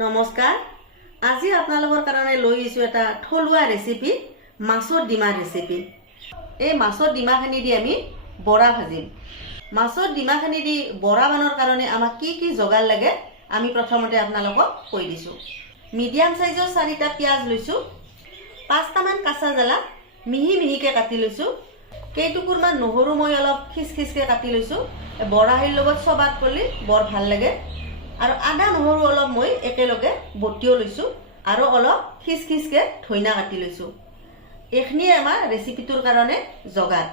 নমস্কাৰ আজি আপোনালোকৰ কাৰণে লৈ আহিছো এটা থলুৱা ৰেচিপি মাছৰ ডিমা ৰেচিপি এই মাছৰ ডিমাখিনি দি আমি বৰা ভাজিম মাছৰ ডিমাখিনি দি বৰা বনোৱাৰ কাৰণে আমাক কি যোগাৰ লাগে আমি প্ৰথমতে আপোনালোকক কৈ দিছো মিডিয়াম সাইজৰ 4টা পিয়াজ লৈছো 5টা মান কাঁচা জ্বালা মিহি মিহিকে কাটি লৈছো কেইটুকুৰমান নহৰু মই অলপ খিচখিচকে কাটি লৈছো বৰাহিৰ লগত সবাত কৰিলে বৰ ভাল লাগে আৰু আদা নহৰু অলপ মই একেলগে বটিও লৈছো আৰু অলপ খিচখিচকে ধইনা কাটি লৈছো এখনি আমাৰ ৰেচিপিটোৰ কাৰণে যোগাৰ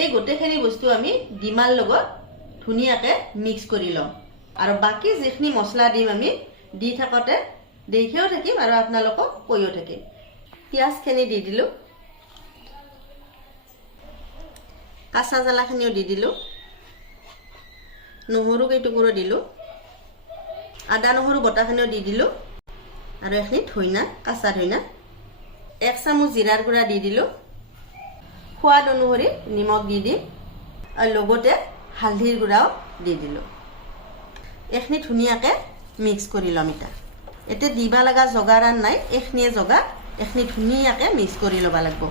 এই গোটেইখিনি বস্তু আমি ডিমাৰ লগত ধুনিয়াকে মিক্স কৰি লম আৰু বাকি যেখনি মছলা দিম আমি দি থাকতে দেখিও থাকিম আৰু আপোনালোকক কৈও থাকিম পিয়াজখিনি দি দিলো কাঁচা জ্বালাখিনিও দি দিলো নহৰু কেইটুকুৰা দিলো আদা নহৰু বটাখিনিও দি দিলো আৰু এখনি ধইনা কাঁচা ধইনা 1 চামুচ জিৰাৰ গুড়া দি দিলো সোৱাদ অনুসৰি নিমখ দি দিম আৰু লগতে হালধিৰ গুড়াও দি দিলো এখনি ধুনিয়াকে মিক্স কৰি লম এতে দিবা লগা জগাৰ নাই এখনিয়ে জগাৰ এখনি ধুনিয়াকে মিক্স কৰি লবা লাগিব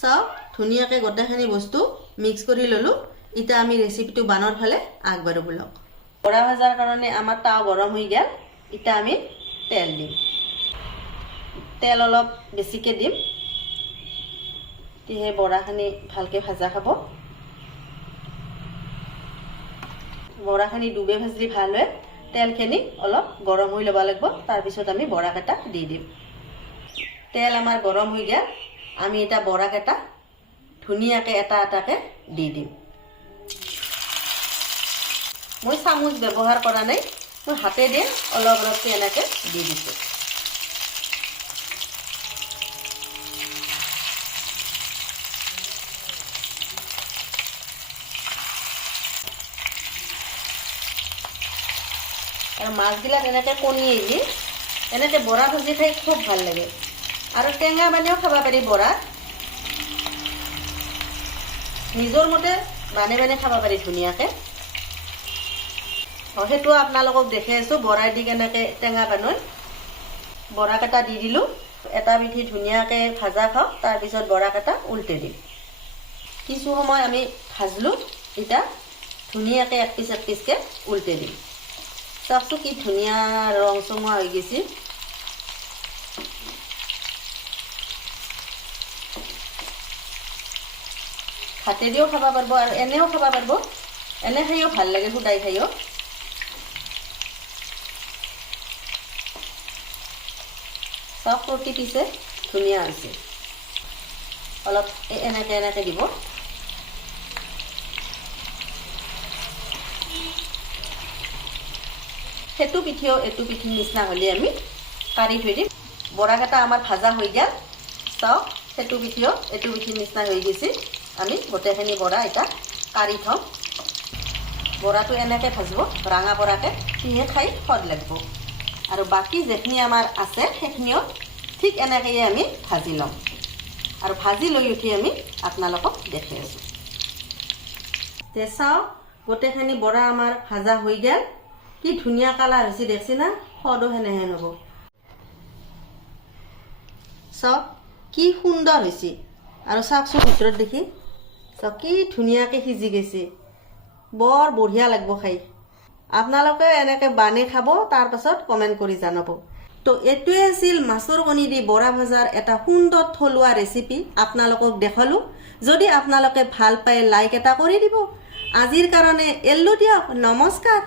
সব ধুনিয়াকে গোটেইখিনি বস্তু মিক্স কৰি ললো ইটা আমি ৰেচিপিটো বানৰ ফালে আগবাঢ়ো বলক বৰা ভাজাৰ কাৰণে আমাৰ তাও গৰম হৈ গেল ইটা আমি তেল দিম তেল অলপ বেছিকে দিম তিহে বৰাখিনি ভালকে ভাজা খাব বৰাখিনি ডুবে ভাজলি ভাল হয় তেলখিনি অলপ গৰম হৈ লবা লাগিব তাৰ পিছত আমি বৰা কাটা দি দিম তেল আমাৰ গৰম হৈ গেল আমি এটা বৰা কাটা ধুনিয়াকে এটা এটাকে দি দিম মই চামুচ ব্যৱহাৰ কৰা নাই মই হাতে দিয়ে অলপ অলপকে এনেকে দি দিছো আৰু মাছবিলাক এনেকে কণী এলি এনেকে বৰা ভাজি খাই খুব ভাল লাগে আৰু টেঙা বানিও খাব পাৰি বৰা নিজৰ মতে বানে খাব পাৰি ধুনিয়াকে হেতু আপোনালোকক দেখে আছো বৰা দি কেনেকে টেঙা বানয় বৰা কাটা দি দিলো এটা বিধি ধুনিয়াকে ভাজা খাও তাৰ পিছত বৰা কাটা উল্টে দিম কিছু সময় আমি ভাজলো এটা ধুনিয়াকে এক পিছকে উল্টে দিম চাকটো কি ধুনিয়া ৰং চমা হৈ গেছি হাতে দিও খাবা পারবো আর এনেও খাবা পারবো এনে খাইও ভাল লাগে খুদাই খাইও সব প্রতি পিছে ধুনিয়া আছে অলপ এনেকে দিব হেতু পিঠিও এটু পিঠি নিচিনা হলে আমি কাঢ়ি থৈ দিম বৰা কাটা আমাৰ ভাজা হৈ গেল সব হেতু পিঠিও এটু পিঠি নিচিনা হৈ গেছি আমি গোটেইখিনি বৰা এটা কাঢ়ি থম বৰাটো এনেকে ভাজব ৰাঙা বৰাকে তিহে খাই সোৱাদ লাগিব আৰু বাকি যেখিনি আমাৰ আছে সেইখিনিও ঠিক এনেকৈ আমি ভাজি লম আৰু ভাজি লৈ উঠি আমি আপোনালোকক দেখাই আছো তে চাও গোটেইখিনি বৰা আমাৰ ভাজা হৈ গেল কি ধুনিয়া কালাৰ হৈছে দেখছি না সোৱাদো হেনেহেন হ'ব সব কি সুন্দৰ হৈছে আৰু চাকছো ভিতৰত দেখি সব কি ধুনিয়াকে সিজি গৈছে বৰ বঢ়িয়া লাগিব খাই আপোনালোকে এনেকে বানে খাব তাৰ পাছত কমেন্ট কৰি জানাব তো এটোৱে আছিল মাছৰ কণী দি বৰা ভাজাৰ এটা সুন্দৰ থলুৱা ৰেচিপি আপোনালোকক দেখালো যদি আপোনালোকে ভাল পায় লাইক এটা কৰি দিব আজিৰ কাৰণে এল্লো দিয়ক নমস্কাৰ